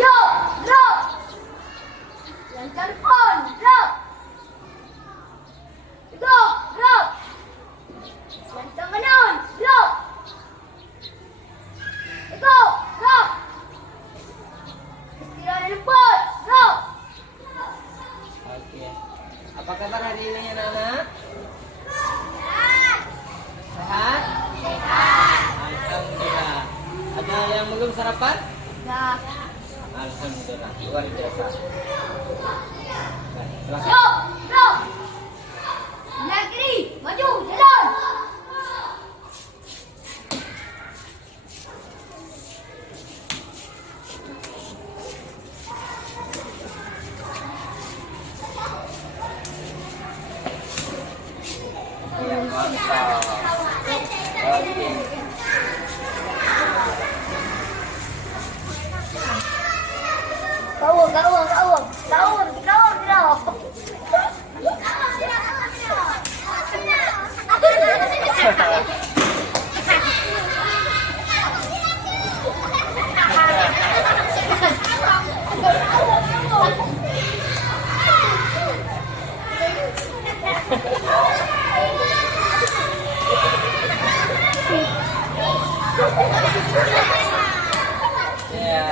Yo, bro. Yang telepon, bro. Go, bro. Yang temenan, bro. Go, bro. Istirahat telepon, bro. Oke. Apa kabar hari ini anak-anak? Sehat? Sehat. Alhamdulillah. Ada yang belum sarapan? Dah. Alhamdulillah. Luar biasa. Baik, silakan. Yo, bro. Sebelah kiri, maju, jalan. Ya, mantap. Oke. Kawang, bro. Ya.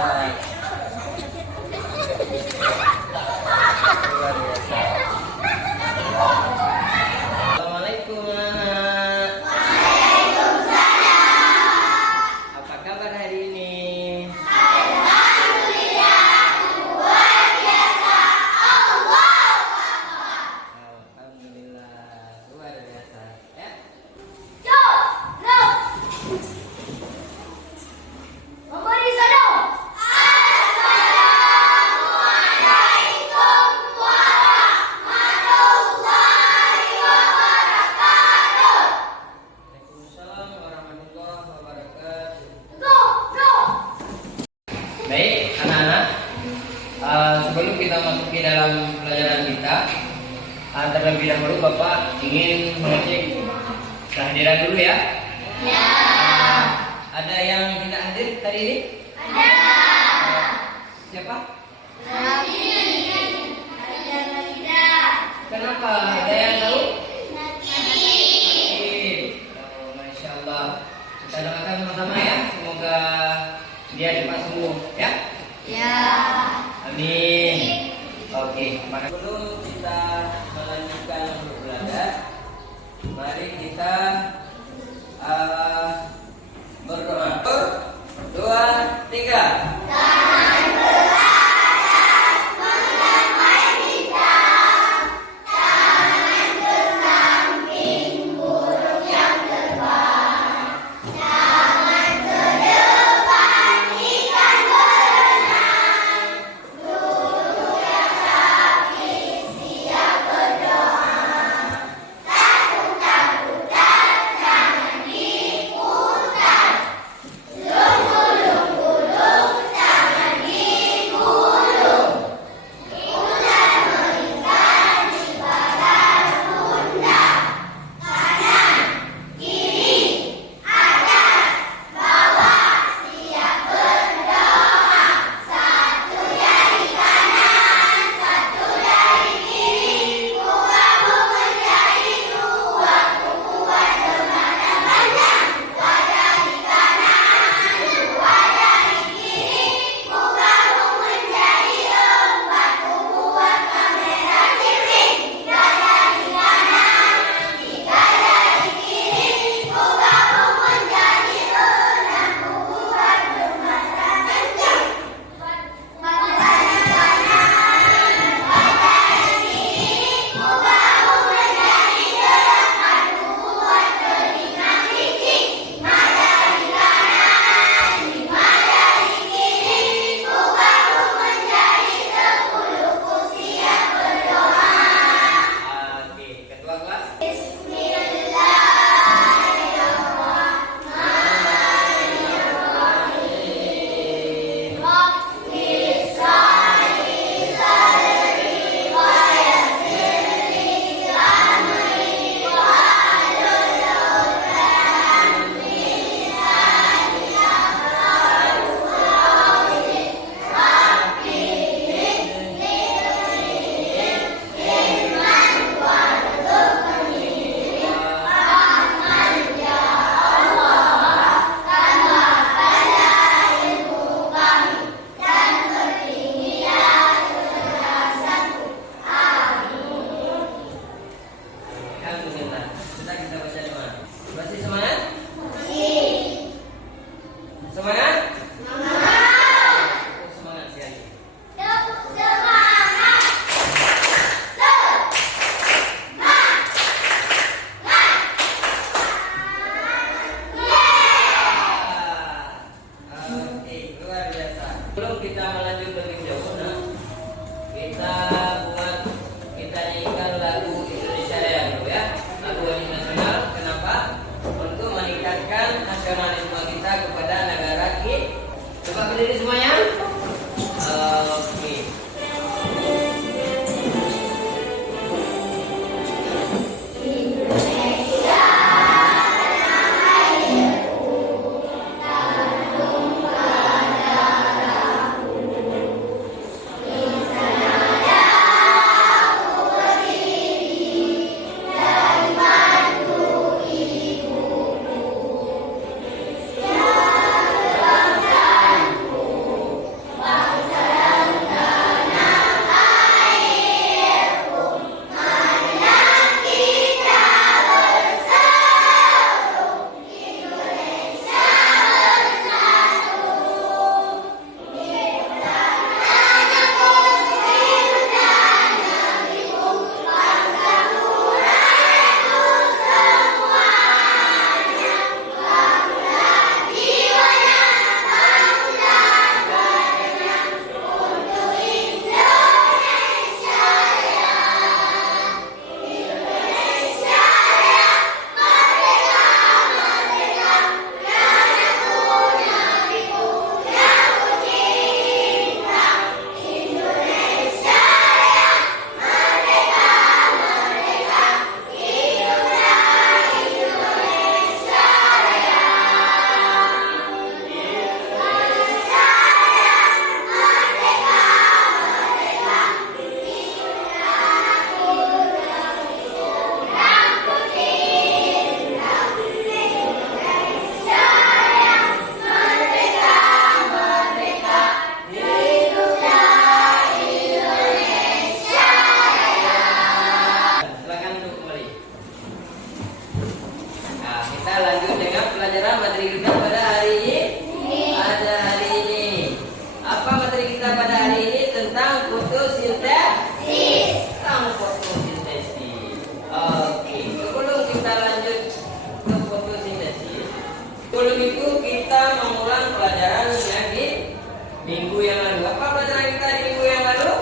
Luar biasa. Assalamualaikum anak. Apa kabar hari ini? Alhamdulillah, luar biasa. Ya. Yo, bro. Mama di sana. Waalaikumsalam warahmatullahi wabarakatuh. Go, bro. Baik, anak-anak. Sebelum kita masuk ke dalam pelajaran kita, terlebih dahulu Bapak ingin mengecek kehadiran dulu ya. Ya. Ada yang tidak hadir tadi ini? Ada. Siapa? Kenapa? Ada yang tahu? Oh, Masya Allah. Kita doakan sama-sama ya. Semoga dia cepat sembuh ya. Ya. Amin. Oke, maka dulu kita melanjutkan untuk belajar. Mari kita berdoa. 1, 2, 3. kita melanjut lebih jauh, nah, kita nyanyikan lagu Indonesia Raya dulu ya, lagu wajib nasional. Kenapa? Untuk meningkatkan nasionalisme kita kepada negara kita. Coba berdiri semuanya. Oke. Pelajaran materi kita pada hari ini. Pada hari ini, apa materi kita pada hari ini? Tentang fotosintesis. Tentang fotosintesis. Oke, sebelum kita lanjut ke fotosintesis, sebelum itu kita mengulang pelajaran yang di minggu yang lalu. Apa pelajaran kita di minggu yang lalu?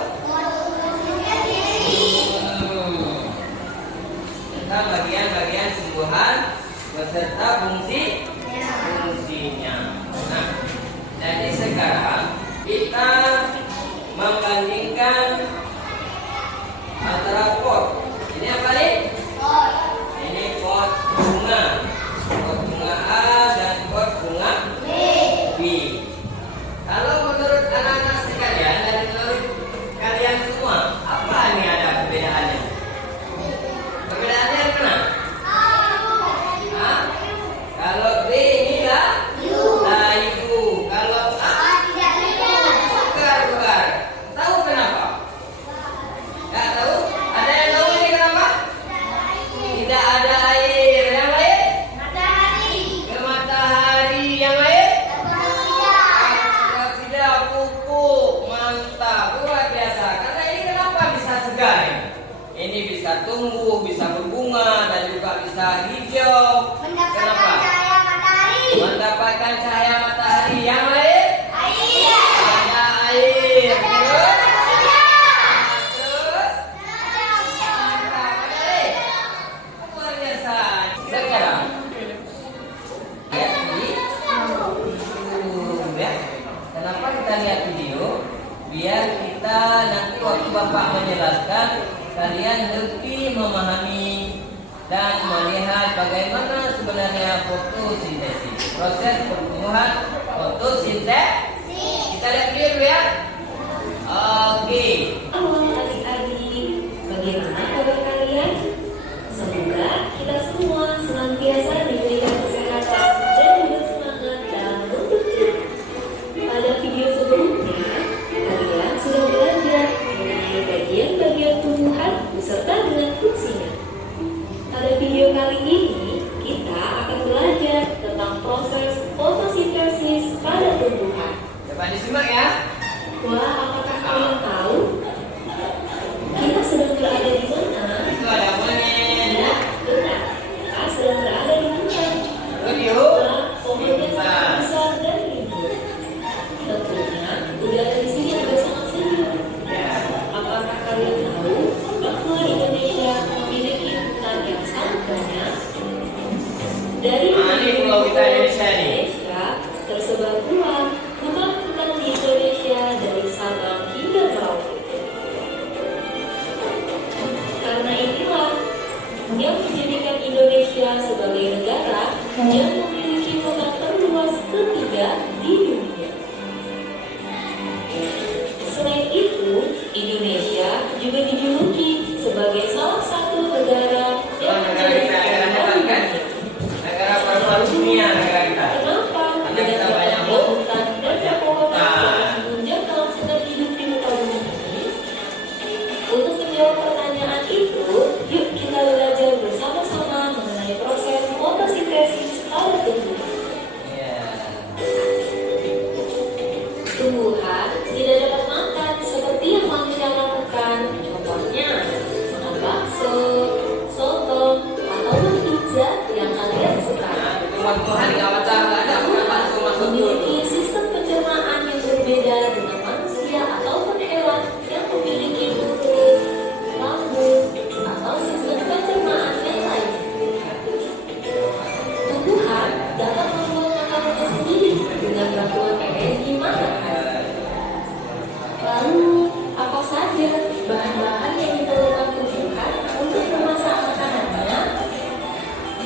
Tentang bagian-bagian tumbuhan beserta fungsinya. Nah, jadi sekarang kita membandingkan antara pot. Ini apa nih? Ini pot bunga. Pot bunga A dan pot bunga B. Kalau menurut anak-anak sekalian dan menurut kalian semua, apa ini ada perbedaannya? Perbedaannya yang mana? Kalau B ini layu. Kalau A segar. Tahu kenapa? Nggak tahu? Ada yang tahu ini kenapa? Tidak ada air. Yang lain? Ke matahari. Yang lain? Tidak pupuk. Mantap. Luar biasa. Karena ini kenapa bisa segar? Ini bisa tumbuh, bisa berbunga, dan juga bisa hijau. Kenapa? Mendapatkan cahaya matahari. Yang lain? Ada air. Terus? Mantap. Ada air. Luar biasa. Sekarang lihat ini. Ya. Kenapa kita lihat video? Biar kita nanti waktu Bapak menjelaskan, kalian lebih memahami dan melihat bagaimana sebenarnya fotosintesis, proses pertumbuhan fotosintesis. Kita lihat video dulu ya. Oke. Halo adik-adik, bagaimana kabar kalian? Semoga kita semua senantiasa diberikan kesehatan dan juga semangat dalam bekerja. Pada video sebelumnya, kalian sudah belajar mengenai bagian-bagian tumbuhan beserta dengan fungsinya. Pada video kali ini, kita akan belajar tentang proses fotosintesis pada tumbuhan. Coba disimak ya. Wah, apakah kalian tahu? Kita sedang berada di mana? Itu ada monyet. Ya, benar. Kita sedang berada di hutan. Video. Pohonnya sangat besar dan rimbun. Tentunya, udara di Indonesia juga dijuluki sebagai salah satu negara yang Negara kita, negara depan kan? Negara paru-paru dunia negara kita. Kenapa? Karena Dengan kita banyak banyaknya hutan dan pepohonan yang menunjang kelangsungan hidup di muka bumi ini. Untuk menjawab pertanyaan itu, yuk kita belajar bersama-sama mengenai proses fotosintesis pada tumbuhan. Iya. Tumbuhan tidak dapat makan seperti yang manusia lakukan. Contohnya, makan bakso, soto, atau pizza yang kalian suka. Nah, tumbuhan nggak macam nggak ada bukan masuk masuk dulu. Memiliki sistem pencernaan yang berbeda dengan manusia ataupun hewan yang memiliki mulut, lambung, atau sistem pencernaan yang lain. Tumbuhan dapat membuat makanannya sendiri dengan bantuan energi matahari. Lalu, apa saja bahan-bahan yang diperlukan tumbuhan untuk memasak makanannya?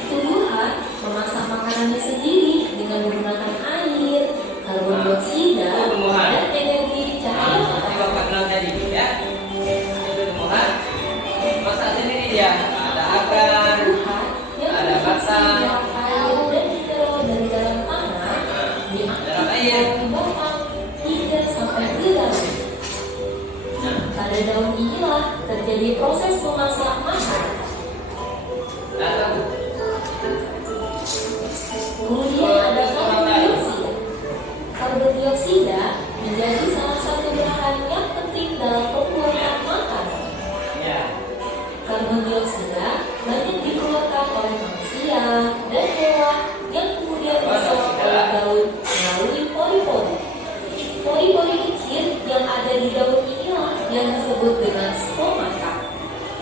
Tumbuhan memasak makanannya sendiri dengan menggunakan air, karbon dioksida, Tumbuhan. dan energi cahaya Nah, matahari. ini bapak bilang tadi ya. Itu tumbuhan masak sendiri dia. Ada akar, Tumbuhan yang ada berfungsi batang. dengan air dan mineral dari dalam tanah diangkat Dalam air. dari batang hingga sampai ke daun. Nah, Pada daun inilah terjadi proses memasak makanan. lalu Kemudian ada karbon dioksida. Karbon dioksida menjadi salah satu bahan yang penting dalam pembuatan makanan. ya. Karbon dioksida banyak dikeluarkan oleh manusia dan hewan yang kemudian diserap oleh daun melalui pori-pori. Pori-pori kecil yang ada di daun inilah yang disebut dengan stomata.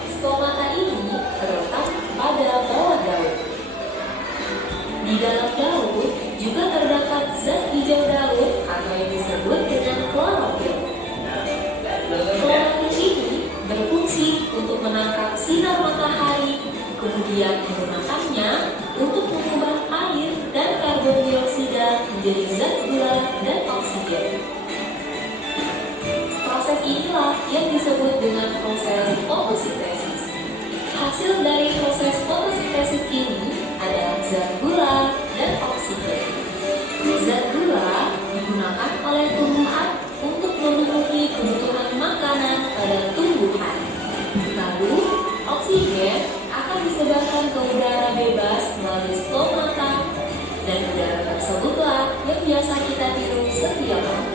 Stomata ini terletak pada bawah daun. Di dalam daun juga terdapat zat hijau daun atau yang disebut dengan klorofil. Klorofil ini berfungsi untuk menangkap sinar matahari, kemudian menggunakannya untuk mengubah air dan karbon dioksida menjadi zat gula dan oksigen. Proses inilah yang disebut dengan proses fotosintesis. Hasil dari proses fotosintesis ini adalah zat gula dan oksigen. Zat gula digunakan oleh tumbuhan untuk memenuhi kebutuhan makanan pada tumbuhan. Lalu, oksigen akan disebarkan ke udara bebas melalui stomata, dan udara tersebutlah yang biasa kita hirup setiap hari.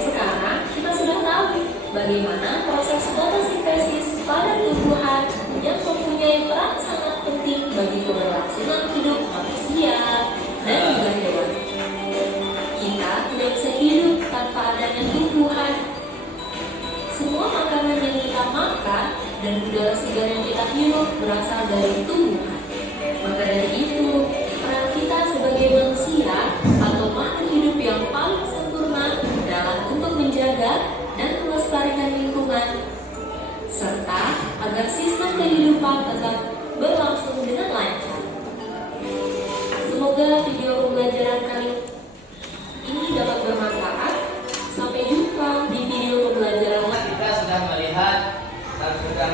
Sekarang kita sudah tahu bagaimana proses fotosintesis pada tumbuhan yang mempunyai peran sangat penting bagi keberlangsungan hidup manusia dan juga hewan. Kita tidak bisa hidup tanpa adanya tumbuhan. Semua makanan yang kita makan dan udara segar yang kita hirup berasal dari tumbuhan. Maka dari itu, peran kita sebagai manusia atau makhluk hidup yang paling sempurna adalah untuk menjaga dan melestarikan lingkungan, serta agar sistem kehidupan tetap berlangsung dengan lancar. Semoga video pembelajaran kali ini dapat bermanfaat. Sampai jumpa di video pembelajaran lain. Kita sudah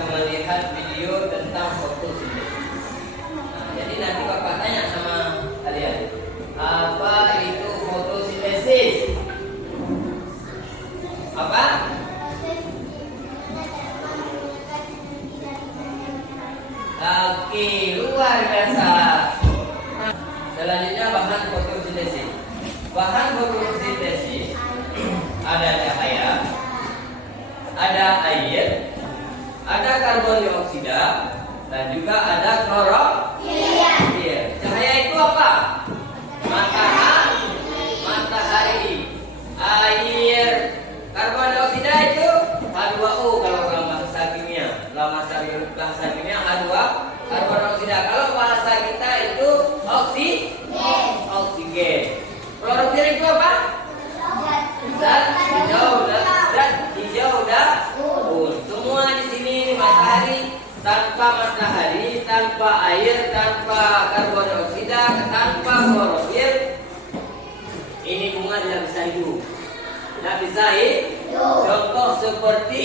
melihat video tentang fotosintesis. Nah, jadi nanti bapak tanya sama kalian, apa itu fotosintesis? Apa? Oke, luar biasa. Nah, selanjutnya bahan fotosintesis. Bahan fotosintesis ada cahaya, ada air, ada karbon dioksida, dan juga ada klorofil. Cahaya itu apa? Matahari, air, karbon dioksida itu H2O kalau bahasa kimia. Kalau bahasa kimia H2 karbon dioksida. Kalau bahasa kita itu oksigen. Klorofil itu apa? Zat hijau daun. Semua di sini matahari. Tanpa matahari, tanpa air, tanpa karbon dioksida, tanpa klorofil, ini bunga tidak bisa hidup. Nabi Zaid. Contoh seperti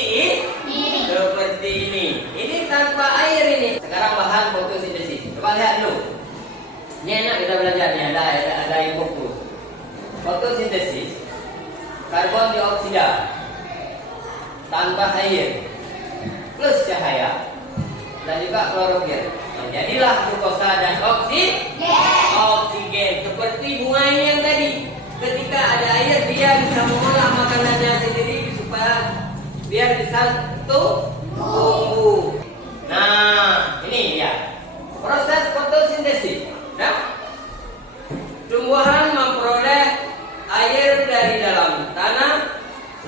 ini. Ini tanpa air ini. Sekarang bahan fotosintesis. Coba lihat dulu. Ini enak kita belajar nih. Ada yang fokus. Fotosintesis. Karbon dioksida tanpa air plus cahaya dan juga klorofil. Jadilah glukosa dan oksigen seperti bunga ini yang tadi. Ketika ada air dia bisa mengolah makanannya sendiri supaya biar bisa tumbuh. Nah, ini dia proses fotosintesis. Nah, tumbuhan memperoleh air dari dalam tanah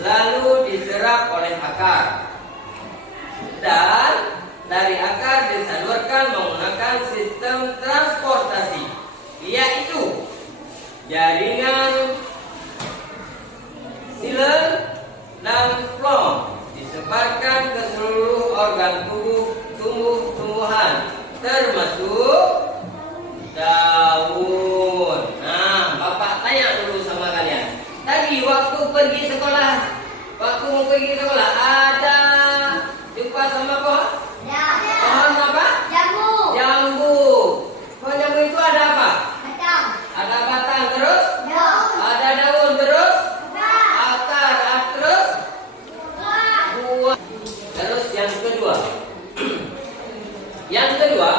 lalu diserap oleh akar. Dan dari akar disalurkan menggunakan sistem transportasi, yaitu jaringan siler dan flom disebarkan ke seluruh organ tubuh tumbuh-tumbuhan termasuk daun. Nah, Bapak tanya dulu sama kalian. Tadi waktu mau pergi sekolah ada jumpa sama pohon apa? Jambu. Pohon jambu itu ada apa? Ada batang terus? Ada daun terus? Akar terus? Buah. Terus yang kedua,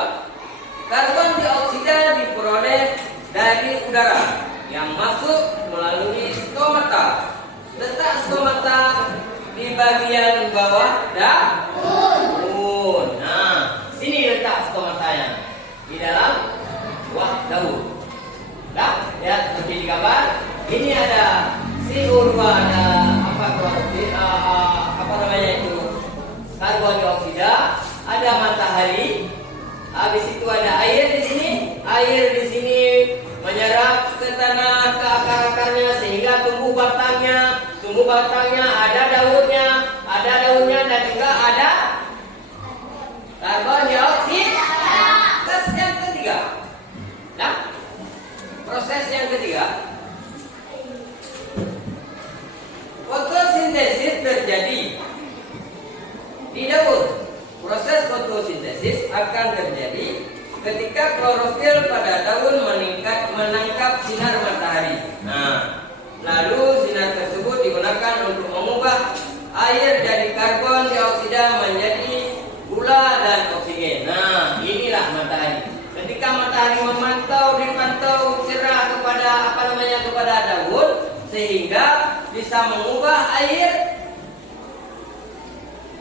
karbon dioksida diperoleh dari udara yang masuk melalui stomata. Letak stomata di bagian bawah daun. Nah, sini letak stomatanya di dalam buah daun. Nah, lihat seperti di gambar. Ini ada si urwa, ada karbon dioksida, ada matahari. Habis itu ada air di sini. Air di sini menyerap ke tanah, ke akar-akarnya sehingga tumbuh batangnya, ada daunnya dan juga ada karbon dioksida. Terus yang ketiga. Nah, proses yang ketiga, fotosintesis terjadi di daun. Proses fotosintesis akan terjadi ketika klorofil pada daun menangkap sinar matahari. Nah, lalu sinar tersebut digunakan untuk mengubah air dari karbon dioksida menjadi gula dan oksigen. Nah, inilah matahari. Ketika matahari dipantau cerah kepada daun sehingga bisa mengubah air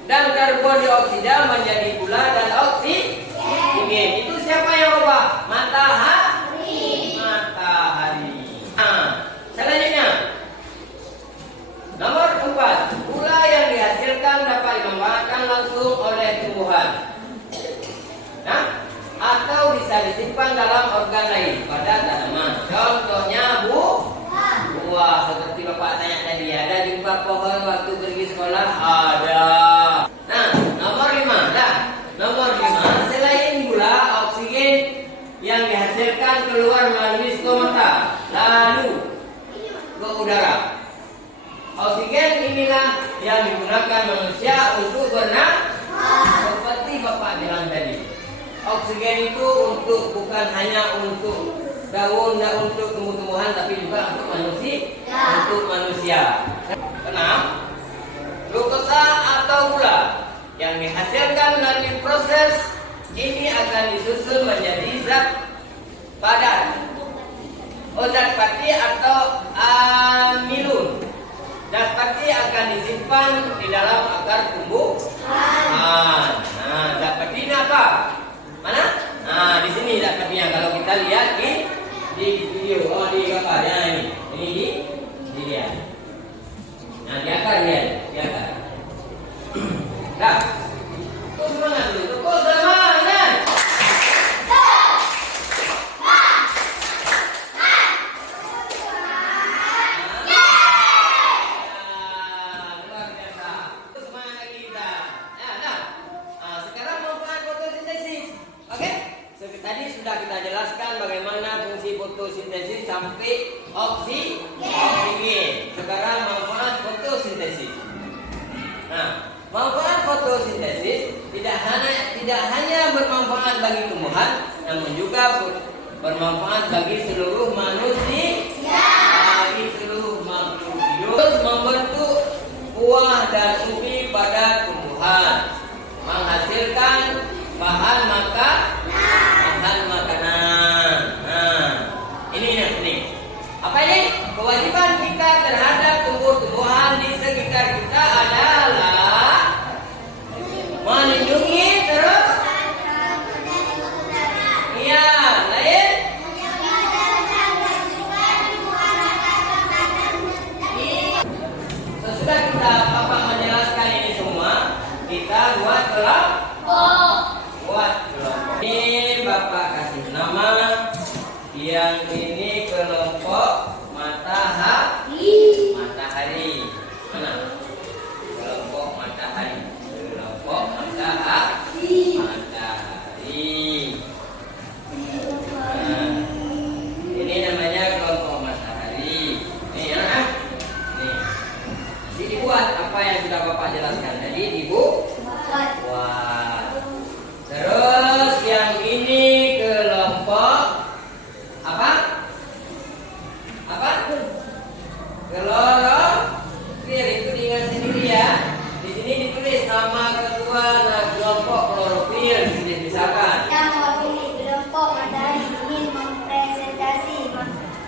dan karbon dioksida menjadi gula dan oksigen. Itu siapa yang ubah? Matahari. Nah, selanjutnya nomor 4, gula yang dihasilkan dapat dimanfaatkan langsung oleh tumbuhan. Nah, atau bisa disimpan dalam organ lain pada tanaman. Contohnya buah. Seperti Bapak tanya tadi, ada jumpa pohon waktu pergi sekolah? Ada. Nah, nomor 5, selain gula, oksigen yang dihasilkan keluar melalui stomata lalu ke udara. Oksigen inilah yang digunakan manusia untuk bernafas. Seperti Bapak bilang tadi, oksigen itu bukan hanya untuk daun dan untuk tumbuh-tumbuhan, tapi juga untuk manusia. Kenapa? Glukosa atau gula yang dihasilkan melalui proses ini akan disusun menjadi zat padat, zat pati atau amilun. Zat pati akan disimpan di dalam akar tumbuhan. Nah, zat pati ini apa? Mana? Nah, di sini zat patinya. Kalau kita lihat di video, di gambarnya ini dilihat. Nah, di akar lihat, di akar. Dah. Terus semangat dulu. Terus semangat. Luar biasa. Terus semangat lagi kita. Ya, dah. Nah, sekarang manfaat fotosintesis. Oke? Tadi sudah kita jelaskan bagaimana fungsi fotosintesis sampai oksigen. Sekarang manfaat namun juga bermanfaat bagi seluruh manusia, bagi seluruh makhluk hidup. Terus membentuk buah dan ubi pada tumbuhan, menghasilkan bahan makanan. Nah, ini yang penting. Apa ini? Kewajiban kita terhadap tumbuh-tumbuhan di sekitar kita adalah melindungi terus. Iya, lain. Sesudah kita Bapak menjelaskan ini semua, kita buat kelompok. Ini Bapak kasih nama. Yang ini kelompok matahari. Mana? Kelompok matahari. Kelompok matahari. Nah, ini namanya kelompok matahari. Ini ya. Nih. Jadi dibuat apa yang sudah Bapak jelaskan tadi, dibuat. Terus yang ini kelompok apa? Klorofil, itu diingat sendiri ya. Di sini ditulis nama ketua kelompok klorofil, misalkan. Yang mewakili kelompok matahari ingin mempresentasi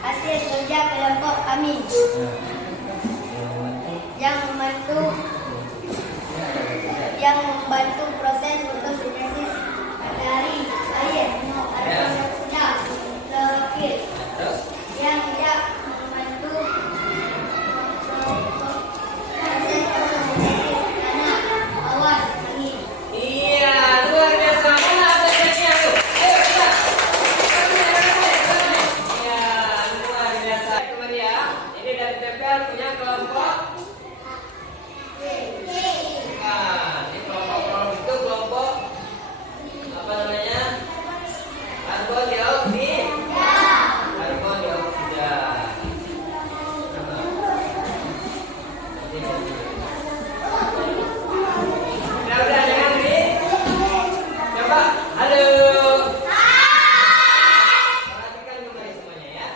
hasil kerja kelompok kami yang membantu proses fotosintesis matahari air atmosfer klorofil yang membantu proses fotosintesis tanah, awan, angin. Iya, luar biasa. Mana atasnya tuh? Ayo kita. Iya, luar biasa. Kembali ya. Ini dari TPL punya kelompok. Nah, ini kelompok itu kelompok apa namanya? Karbon dioksida. Karbon dioksida. Udah, jangan di. Coba, halo. Perhatikan kembali semuanya ya.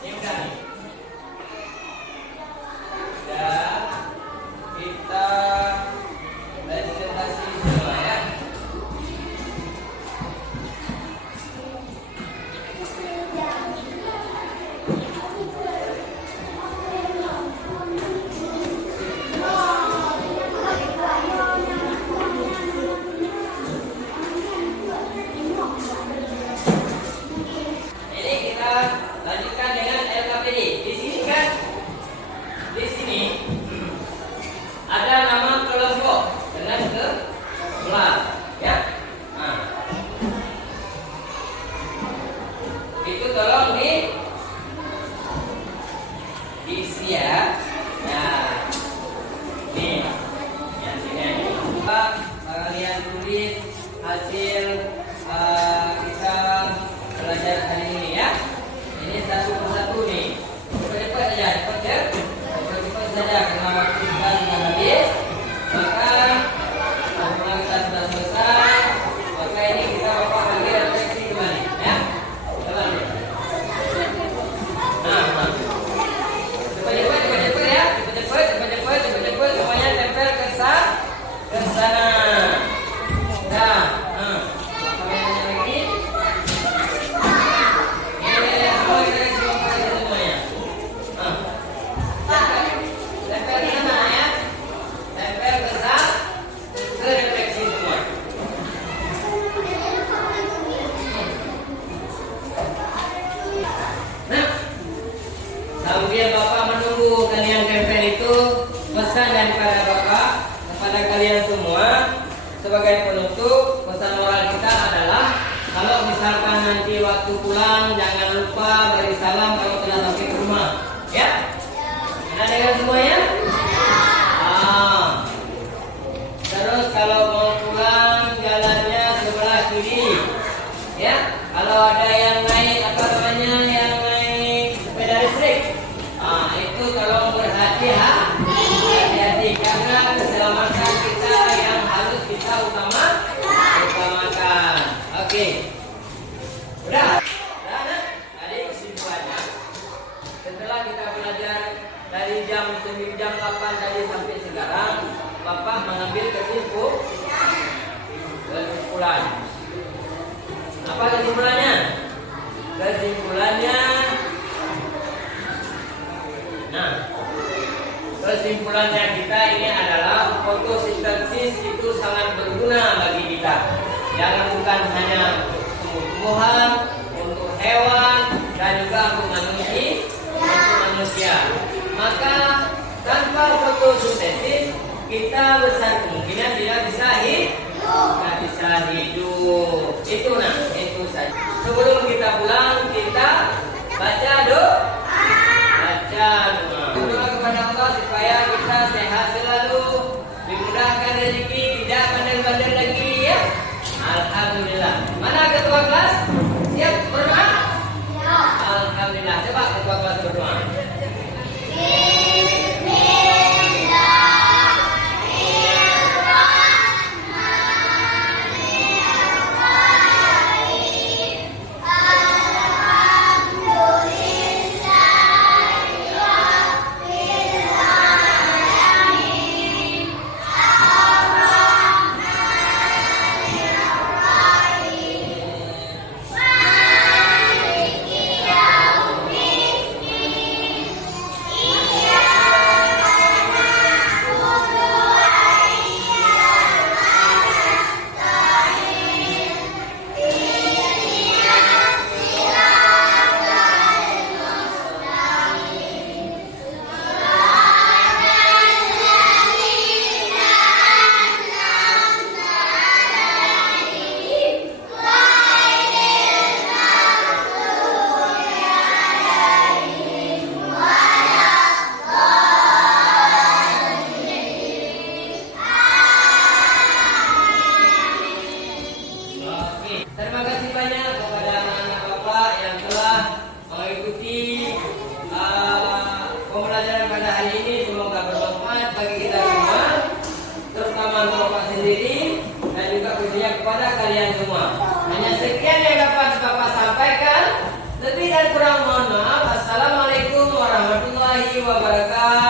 Ini udah nih. Udah, kita presentasi semua ya. Ini kita lanjutkan dengan LKPD. Di sini kan, di sini ada nama kelompok dengan kelas, ya. Nah, itu tolong diisi ya. Nah, nih, yang sini. Kalian tulis hasil kita belajar hari ini ya. Ini satu persatu nih. Cepat-cepat saja, cepat saja karena waktu kita sudah habis. Maka apabila kita sudah selesai, maka ini kita Bapak bagi refleksi kembali ya. Coba nih. Nah. Cepat-cepat ya. Cepat-cepat semuanya tempel ke sana. Nah, sampai lagi. Tempel di mana ya? Tempel ke refleksi semua. Nah, sambil Bapak menunggu kalian tempel itu, pesan daripada Bapak kepada kalian semua sebagai penutup, pesan moral kita adalah kalau misalkan nanti waktu pulang jangan lupa beri salam kalau telah sampai ke rumah, ya? Ada dengan semuanya? Terus kalau mau pulang jalannya sebelah kiri, ya? Kalau ada yang naik sepeda listrik, itu tolong berhati-hati karena keselamatan kita yang harus kita utamakan. dari jam 8 tadi sampai sekarang, Bapak mengambil kesimpulan. Apa kesimpulannya? Kesimpulannya kita ini adalah fotosintesis itu sangat berguna bagi kita. Jangan bukan hanya tumbuh-tumbuhan, untuk hewan, dan juga untuk manusia. Maka tanpa fotosintesis kita besar kemungkinan tidak bisa hidup. Itu saja. Sebelum kita pulang kita baca doa. Berdoa kepada Allah supaya kita sehat selalu, dimudahkan rezeki, tidak bandel-bandel lagi ya. Alhamdulillah. Mana ketua kelas? Siap berdoa? Alhamdulillah. Coba ketua kelas berdoa. Terima kasih banyak kepada anak-anak Bapak yang telah mengikuti pembelajaran pada hari ini. Semoga bermanfaat bagi kita semua, terutama untuk Bapak sendiri dan juga khususnya kepada kalian semua. Hanya sekian yang dapat Bapak sampaikan. Lebih dan kurang mohon maaf. Assalamualaikum warahmatullahi wabarakatuh.